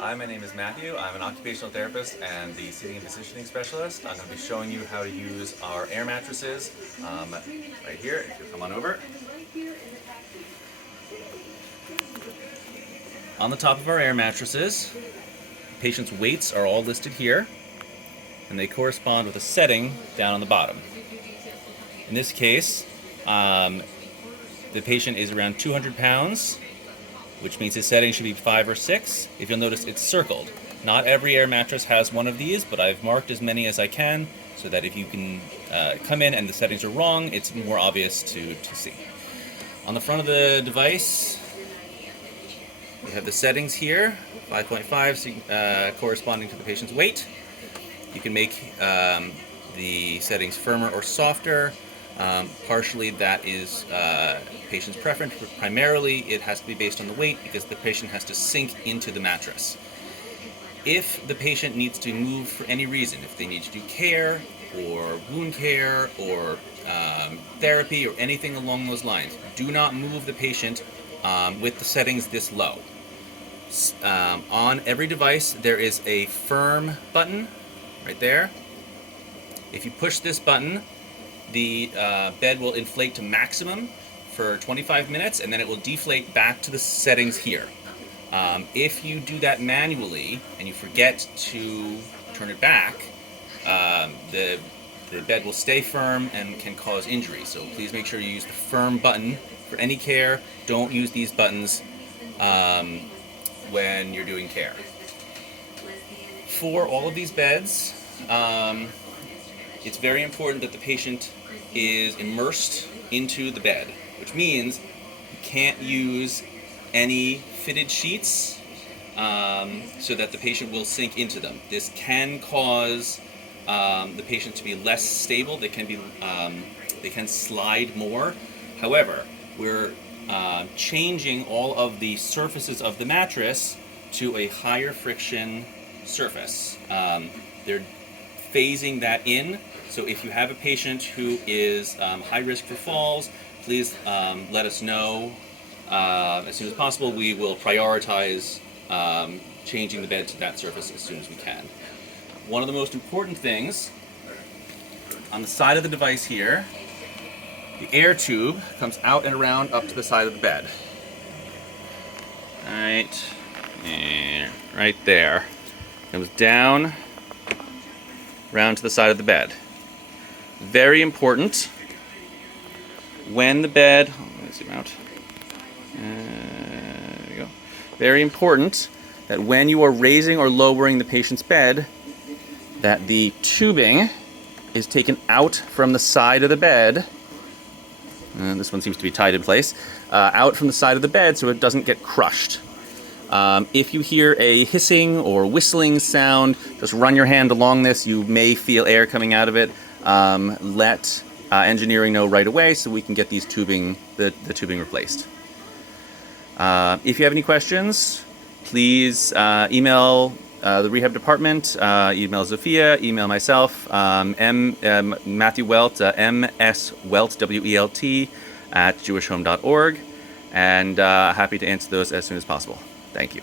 Hi, my name is Matthew. I'm an occupational therapist and the seating and positioning specialist. I'm going to be showing you how to use our air mattresses right here. If you'll come on over. On the top of our air mattresses, patients' weights are all listed here, and they correspond with a setting down on the bottom. In this case, the patient is around 200 pounds, which means his setting should be 5 or 6. If you'll notice, it's circled. Not every air mattress has one of these, but I've marked as many as I can so that if you can come in and the settings are wrong, it's more obvious to see. On the front of the device, we have the settings here, 5.5 corresponding to the patient's weight. You can make the settings firmer or softer. Partially that is patient's preference, but primarily it has to be based on the weight because the patient has to sink into the mattress. If the patient needs to move for any reason, if they need to do care or wound care or therapy or anything along those lines, do not move the patient with the settings this low. On every device there is a firm button right there. If you push this button, the bed will inflate to maximum for 25 minutes and then it will deflate back to the settings here. If you do that manually and you forget to turn it back, the bed will stay firm and can cause injury. So please make sure you use the firm button for any care. Don't use these buttons when you're doing care. For all of these beds, it's very important that the patient is immersed into the bed, which means you can't use any fitted sheets so that the patient will sink into them. This can cause the patient to be less stable. They can slide more. However, we're changing all of the surfaces of the mattress to a higher friction surface. They're phasing that in. So if you have a patient who is high risk for falls, please let us know as soon as possible. We will prioritize changing the bed to that surface as soon as we can. One of the most important things, on the side of the device here, the air tube comes out and around up to the side of the bed. Right there. Comes down, round to the side of the bed. Very important when the bed, let me zoom out. There we go. Very important that when you are raising or lowering the patient's bed, that the tubing is taken out from the side of the bed. This one seems to be tied in place. Out from the side of the bed so it doesn't get crushed. If you hear a hissing or whistling sound, just run your hand along this. You may feel air coming out of it. Let engineering know right away so we can get these the tubing replaced. If you have any questions, please email the rehab department, email Zofia, email myself, Matthew Welt, MSWelt, W-E-L-T, @jewishhome.org, and happy to answer those as soon as possible. Thank you.